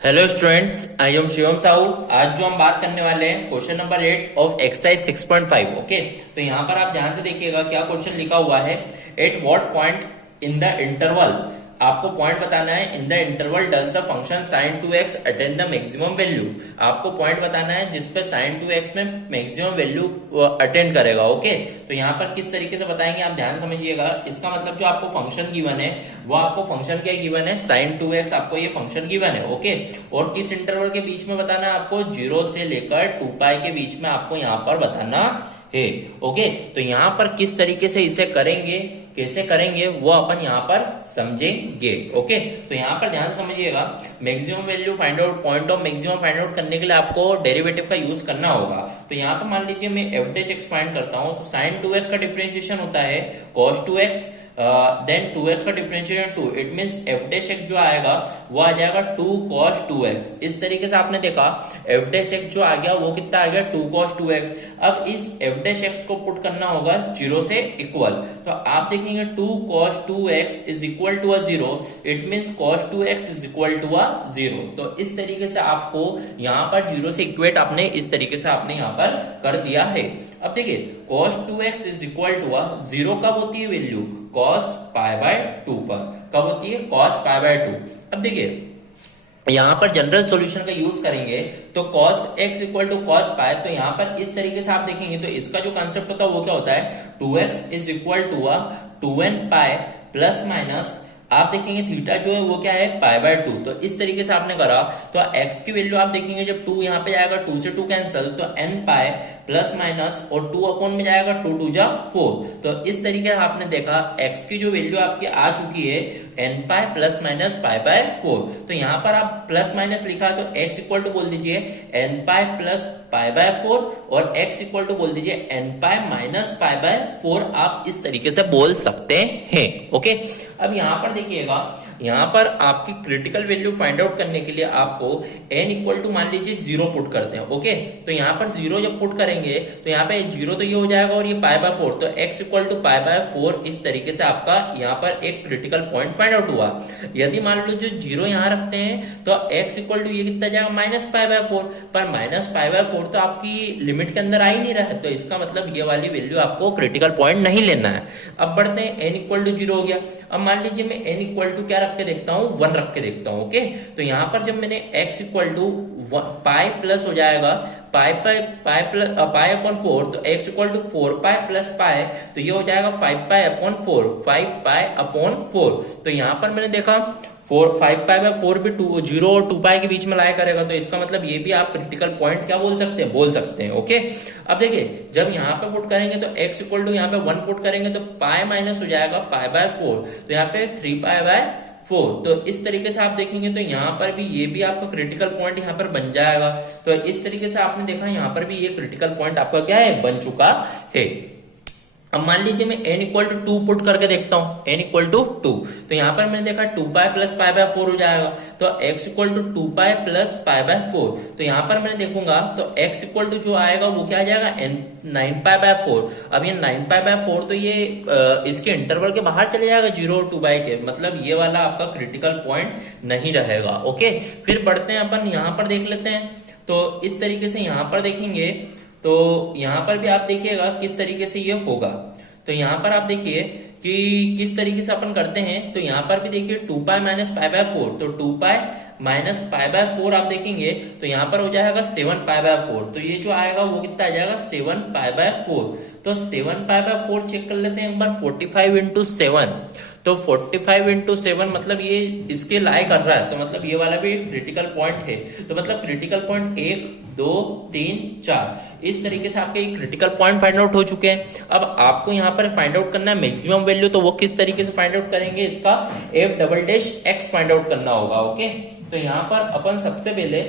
Hello students, I am Shivam Sahu. आज जो हम बात करने वाले हैं question number 8 of exercise 6.5। Okay, तो यहाँ पर आप ध्यान से देखिएगा क्या क्वेश्चन लिखा हुआ है। At what point in the interval, आपको पॉइंट बताना है। In the interval does the function sin 2x attain the maximum value. आपको पॉइंट बताना है जिसपे sin 2x में मैक्सिमम वैल्यू अटेंड करेगा। ओके, तो यहाँ पर किस तरीके से बताएंगे आप ध्यान समझिएगा। इसका मतलब जो आपको फंक्शन गिवन है वो आपको फंक्शन क्या गिवन है, sin 2x आपको ये फंक्शन गिवन है। ओके, और किस इंटरवल के बीच में बताना है आपको, 0 से लेकर 2π के बीच में आपको यहाँ पर बताना है। ओके, तो यहाँ पर किस तरीके से इसे करेंगे, कैसे करेंगे वो अपन यहाँ पर समझेंगे। ओके, तो यहाँ पर ध्यान समझिएगा। Maximum value find out, point of maximum find out करने के लिए आपको डेरिवेटिव का यूज करना होगा। तो यहाँ पर मान लीजिए मैं एफ डैश एक्स फाइंड करता हूँ, तो sin 2x का डिफरेंशिएशन होता है cos 2x, देन 2x का differentiation 2, it means F dash x जो आएगा वो आ जाएगा 2 cos 2x। इस तरीके से आपने देखा एफ डैश एक्स जो आ गया वो कितना आ गया, 2 cos 2x। अब इस एफ डैश एक्स को पुट करना होगा 0 से इक्वल, तो आप देखेंगे 2 cos 2x is equal to 0, it means cos 2x is equal to 0। तो इस तरीके से आपको यहाँ पर 0 से इक्वेट आपने इस तरीके से आपने यहाँ पर कर दिया है। अब देखिए cos 2x is equal to 0 कब होती है वैल्यू, cos π/2 पर। कब होती है, cos π/2। अब देखिए यहाँ पर जनरल सॉल्यूशन का यूज करेंगे तो cos x equal to cos π, तो यहाँ पर इस तरीके से आप देखेंगे तो इसका जो कंसेप्ट होता है वो क्या होता है, 2x is equal to 2nπ plus minus, आप देखेंगे थीटा जो है वो क्या है π/2। तो इस तरीके से आपने करा तो x की वैल्यू आप देखेंगे जब 2 यहाँ पे जाएगा 2 से 2 कैंसिल, तो nπ प्लस माइनस और 2 अपॉन में जाएगा 2 2 जा 4। तो इस तरीके से आपने देखा x की जो वैल्यू आपकी आ चुकी है nπ प्लस माइनस π/4। तो यहाँ पर आप प्लस माइनस लिखा तो x इक्वल टू बोल दीजिए nπ प्लस π/4 और x इक्वल टू बोल दीजिए nπ माइनस π/4। आप इस तरीके से बोल सकते हैं। ओके, अब यहाँ पर देखिएगा, यहाँ पर आपकी क्रिटिकल वैल्यू फाइंड आउट करने के लिए आपको n इक्वल टू मान लीजिए 0 पुट करते हैं। ओके, तो यहाँ पर 0 जब पुट करेंगे तो यहाँ पे 0 तो ये हो जाएगा और ये π/4, तो x इक्वल टू π/4। इस तरीके से आपका यहाँ पर एक क्रिटिकल पॉइंट फाइंड आउट हुआ। यदि मान लो जो 0 यहाँ रखते हैं तो x इक्वल टू ये कितना जाएगा माइनस π/4, पर माइनस π/4 तो आपकी लिमिट के अंदर आ ही नहीं रहा है, तो इसका मतलब ये वाली वैल्यू आपको क्रिटिकल पॉइंट नहीं लेना है। अब बढ़ते हैं, n इक्वल टू 0 हो गया। अब मान लीजिए मैं n इक्वल टू क्या रख के देखता हूँ, 1 रख के देखता हूँ। ओके, तो यहाँ पर जब मैंने x equal to pi plus हो जाएगा पाई अपॉन 4, तो x equal to 4π plus pi, तो ये हो जाएगा 5π अपॉन 4, 5π अपॉन 4। तो यहाँ पर मैंने देखा 5π/4 भी 0 और 2π के बीच में लाया करेगा, तो इसका मतलब ये भी आप क्रिटिकल पॉइंट क्या बोल सकते हैं, बोल सकते हैं। ओके, अब देखिए जब यहाँ पे पुट करेंगे तो x इक्वल टू यहाँ पे 1 पुट करेंगे तो पाई माइनस हो जाएगा π/4, तो यहाँ पे 3π/4। तो इस तरीके से आप देखेंगे तो यहाँ पर भी ये भी आपका क्रिटिकल पॉइंट यहाँ पर बन जाएगा। तो इस तरीके से आपने देखा यहाँ पर भी ये क्रिटिकल पॉइंट आपका क्या है, बन चुका है। अब मान लीजिए मैं n इक्वल टू 2 पुट करके देखता हूँ, n इक्वल टू 2, तो यहाँ पर मैंने देखा 2π प्लस π/4 हो जाएगा, तो x इक्वल टू 2π प्लस π/4। तो यहाँ पर मैं देखूंगा तो x इक्वल टू जो आएगा वो क्या आ जाएगा, 9π/4। अब ये 9π/4 तो ये इसके इंटरवल के बाहर चले जाएगा 0 और 2π के, मतलब ये वाला आपका क्रिटिकल पॉइंट नहीं रहेगा। ओके, फिर बढ़ते हैं अपन यहाँ पर देख लेते हैं। तो इस तरीके से यहाँ पर देखेंगे तो यहाँ पर भी आप देखिएगा किस तरीके से ये होगा। तो यहाँ पर आप देखिए कि किस तरीके से अपन करते हैं। तो यहाँ पर भी देखिए 2π माइनस π/4, तो 2π माइनस π/4 आप देखेंगे तो यहाँ पर हो जाएगा 7π/4। तो ये जो आएगा वो कितना आ जाएगा, 7π/4। तो 7π/4 चेक कर लेते हैं एक बार, 45 इंटू 7, तो 45 इंटू 7 मतलब ये इसके लायक कर रहा है, तो मतलब ये वाला भी क्रिटिकल पॉइंट है। तो मतलब क्रिटिकल पॉइंट 1 2 3 4 इस तरीके से आपके क्रिटिकल पॉइंट फाइंड आउट हो चुके हैं। अब आपको यहाँ पर फाइंड आउट करना है मैक्सिमम वैल्यू, तो वो किस तरीके से फाइंड आउट करेंगे, इसका f"x फाइंड आउट करना होगा। ओके, तो यहाँ पर अपन सबसे पहले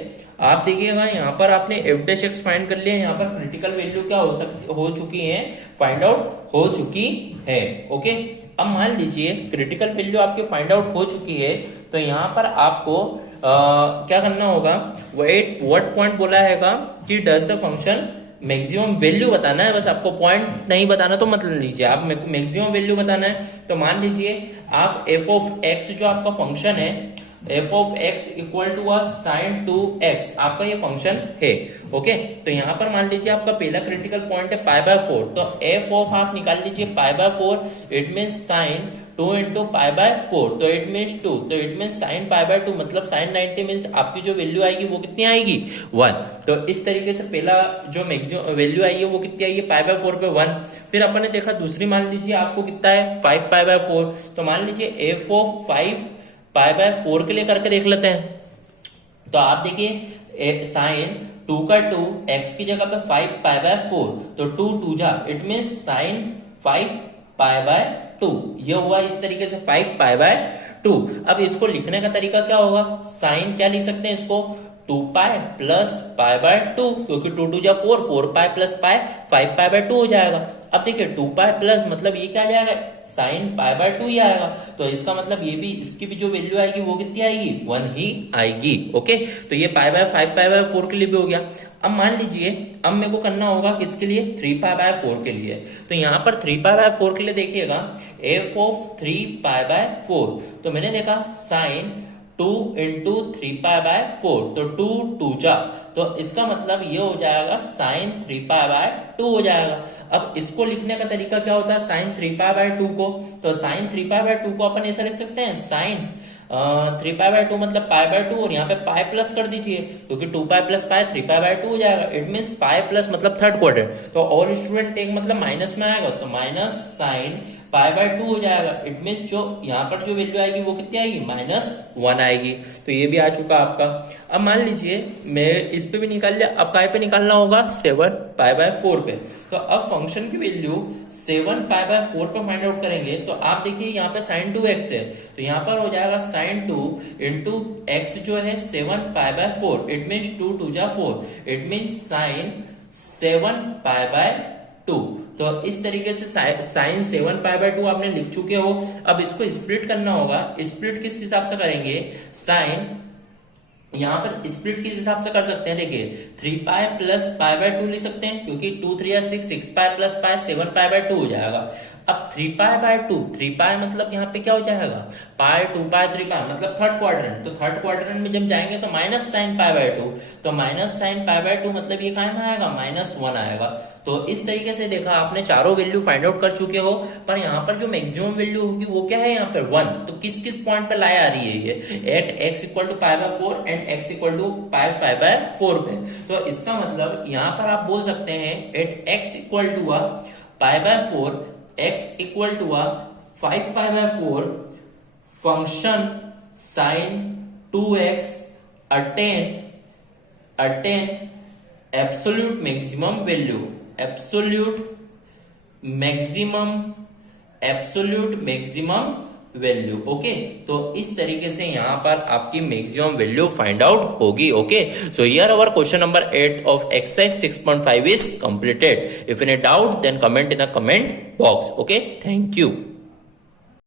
आप देखिएगा यहाँ पर आपने f"x फाइंड कर लिया, यहाँ पर क्रिटिकल वैल्यू क्या हो चुकी है, फाइंड आउट हो चुकी है। ओके, अब मान लीजिए क्रिटिकल वैल्यू आपकी फाइंड आउट हो चुकी है, तो यहाँ पर आपको क्या करना होगा, व्हाट पॉइंट बोला है कि does the function maximum value बताना है, बस आपको पॉइंट नहीं बताना तो मत लीजिए, आप मैक्सिमम वैल्यू बताना है। तो मान लीजिए आप f ऑफ x जो आपका फंक्शन है F of X equal to sine 2x आपका ये फंक्शन है। ओके, तो यहाँ पर मान लीजिए आपका पहला क्रिटिकल पॉइंट है पाई बाय 4, तो एफ ऑफ आप निकाल लीजिए पाई by 4, it mean sine 2 into pi by 4, तो इट मीन्स 2, तो it means sine pi by 2 मतलब साइन 90 मीन्स आपकी जो वैल्यू आएगी वो कितनी आएगी 1। तो इस तरीके से पहला जो मैक्सिमम वैल्यू आई है वो कितनी आई है पाई बाय 4 पे 1। फिर अपन ने देखा दूसरी, मान लीजिए आपको कितना है 5 पाई बाय 4, तो मान लीजिए एफ ऑफ 5 पाई बाय 4 के लिए करके देख लेते हैं। तो आप देखिए साइन 2 का 2 x की जगह पे 5 पाई बाय 4, तो 2 2 जा, it mean sine 5 pi bye 2, ये हुआ इस तरीके से 5 पाई बाय 2। अब इसको लिखने का तरीका क्या होगा, साइन क्या लिख सकते हैं इसको 2 पाई प्लस पाई बाय 2, क्योंकि 2 2 जा 4, 4 pi plus pi 5 pi bye 2 हो जाएगा। अब देखिए 2 पाई प्लस मतलब ये क्या आ जाएगा साइन पाई बाय 2 ही आएगा, तो इसका मतलब ये भी इसकी भी जो वैल्यू आएगी वो कितनी आएगी 1 ही आएगी। ओके, तो ये पाई बाय 5 पाई बाय 4 के लिए भी हो गया। अब मान लीजिए अब मेरे को करना होगा किसके लिए 3 पाई बाय 4 के लिए, तो यहाँ पर 3 पाई बाय 4 के लिए देखिएगा एफ ऑफ 3 पाई बाय 4, तो मैंने देखा साइन 2 इंटू 3 पाई बाय 4, तो 2 2 जा, तो इसका मतलब ये हो जाएगा साइन 3 पाई बाय 2 हो जाएगा। अब इसको लिखने का तरीका क्या होता है साइन 3 पाई बाय 2 को, तो साइन 3 पाई बाय 2 को अपन ऐसा लिख सकते हैं साइन 3 पाई बाय 2 मतलब पाई बाय 2, और यहाँ पे पाई प्लस कर दीजिए क्योंकि 2 pi plus pi 3 pi by 2 हो जाएगा। इट मीन्स पाई प्लस मतलब थर्ड क्वाड्रेंट, तो ऑल स्टूडेंट टेक मतलब माइनस में आएगा, तो माइनस साइन पाई बाय 2 हो जाएगा। इट मीन्स जो यहाँ पर जो वैल्यू आएगी वो कितनी आएगी -1 आएगी। तो ये भी आ चुका आपका। अब मान लीजिए मैं इस पे भी निकाल लिया, अब काय पे निकालना होगा 7 पाई बाय 4 पे, तो अब फंक्शन की वैल्यू 7 पाई बाय 4 पे फाइंड आउट करेंगे। तो आप देखिए यहाँ पे साइन 2x है, तो यहाँ पर हो जाएगा साइन 2 इंटू एक्स जो है 7 पाई बाय 4, इट मीन्स 2 2 जा 4, it means sign 7 pi by 2। तो इस तरीके से साइन 7 पाई बाय 2 आपने लिख चुके हो। अब इसको स्प्लिट करना होगा, स्प्लिट किस हिसाब से करेंगे, साइन यहाँ पर स्प्लिट किस हिसाब से कर सकते हैं, देखिए 3 पाई प्लस पाई बाय 2 लिख सकते हैं क्योंकि 2 3 6, 6 pi plus pi 7 pi by 2 हो जाएगा। अब 3 पाई बाय 2, 3 पाई मतलब यहाँ पे क्या हो जाएगा पाई 2 पाई 3 पाई मतलब थर्ड क्वाड्रेंट, तो थर्ड क्वाड्रेंट में जब जाएंगे तो माइनस साइन पाई बाय 2, तो माइनस साइन पाई बाय 2 मतलब ये कहाँ में आएगा -1 आएगा। तो इस तरीके से देखा आपने चारों वैल्यू फाइंड आउट कर चुके हो, पर यहाँ पर जो मैक्सिमम वैल्यू होगी वो क्या है यहाँ पर 1, तो किस किस पॉइंट पे लाया आ रही है ये at x equal to pi by 4 and x equal to pi by 4 पे। तो इसका मतलब यहाँ पर आप बोल सकते हैं at x equal to pi by 4, x equal to 5 pi by 4, function sine 2x attain absolute maximum value, absolute maximum value. Okay, तो इस तरीके से यहाँ पर आपकी मैक्सिमम वैल्यू फाइंड आउट होगी। Okay, so here our question number 8 of exercise 6.5 is completed. If any doubt then comment in the comment box. Okay, thank you.